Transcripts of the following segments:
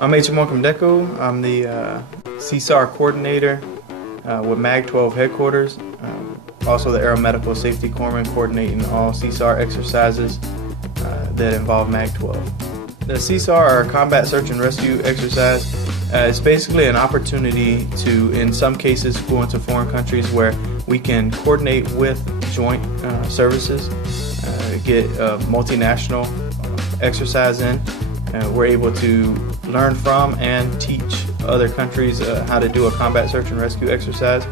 I'm H. Malcolm Deco. I'm the CSAR coordinator with MAG-12 headquarters. Also the Aeromedical Safety Corpsman coordinating all CSAR exercises that involve MAG-12. The CSAR, or Combat Search and Rescue exercise, is basically an opportunity to, in some cases, go into foreign countries where we can coordinate with joint services, get a multinational exercise in. We're able to learn from and teach other countries how to do a combat search and rescue exercise.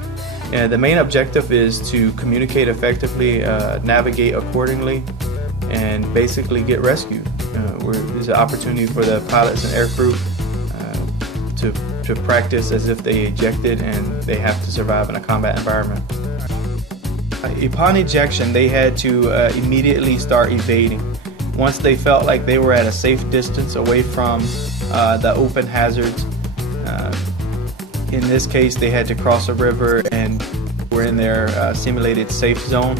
And the main objective is to communicate effectively, navigate accordingly, and basically get rescued. There's an opportunity for the pilots and aircrew to practice as if they ejected and they have to survive in a combat environment. Upon ejection, they had to immediately start evading. Once they felt like they were at a safe distance away from the open hazards, in this case they had to cross a river and were in their simulated safe zone.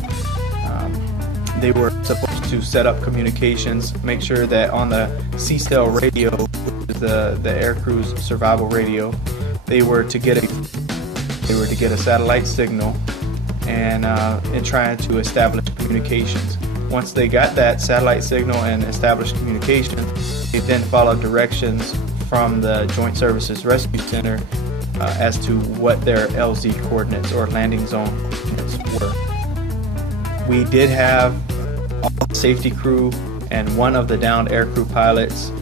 They were supposed to set up communications, make sure that on the CSTEL radio, which is the aircrew's survival radio, they were to get a satellite signal and trying to establish communications. Once they got that satellite signal and established communication, they then followed directions from the Joint Services Rescue Center as to what their LZ coordinates or landing zone coordinates were. We did have all the safety crew and one of the downed aircrew pilots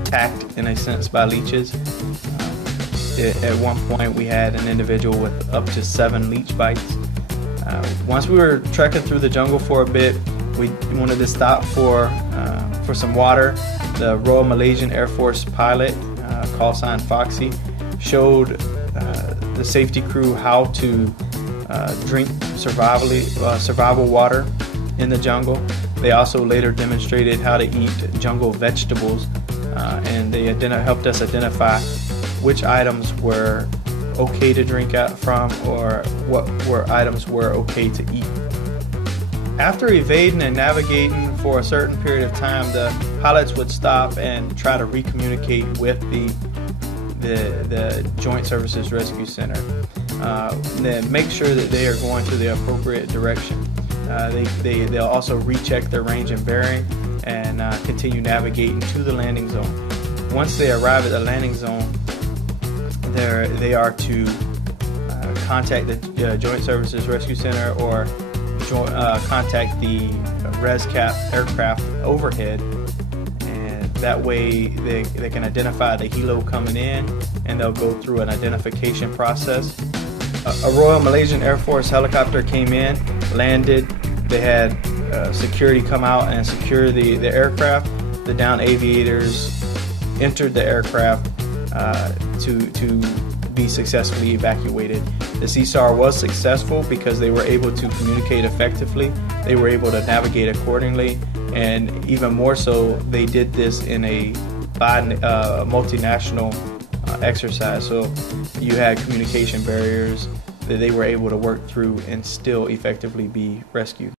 attacked in a sense by leeches. At one point we had an individual with up to 7 leech bites. Once we were trekking through the jungle for a bit, we wanted to stop for some water. The Royal Malaysian Air Force pilot, call sign Foxy, showed the safety crew how to drink survival water in the jungle. They also later demonstrated how to eat jungle vegetables, and they helped us identify which items were okay to drink out from or what items were okay to eat. After evading and navigating for a certain period of time, the pilots would stop and try to recommunicate with the Joint Services Rescue Center. Then make sure that they are going to the appropriate direction. They'll also recheck their range and bearing and continue navigating to the landing zone. Once they arrive at the landing zone, they are to contact the Joint Services Rescue Center or contact the ResCap aircraft overhead, and that way they can identify the helo coming in, and they'll go through an identification process. A Royal Malaysian Air Force helicopter came in, landed. They had security come out and secure the aircraft. The downed aviators entered the aircraft to be successfully evacuated. The CSAR was successful because they were able to communicate effectively, they were able to navigate accordingly, and even more so, they did this in a multinational exercise. So you had communication barriers that they were able to work through and still effectively be rescued.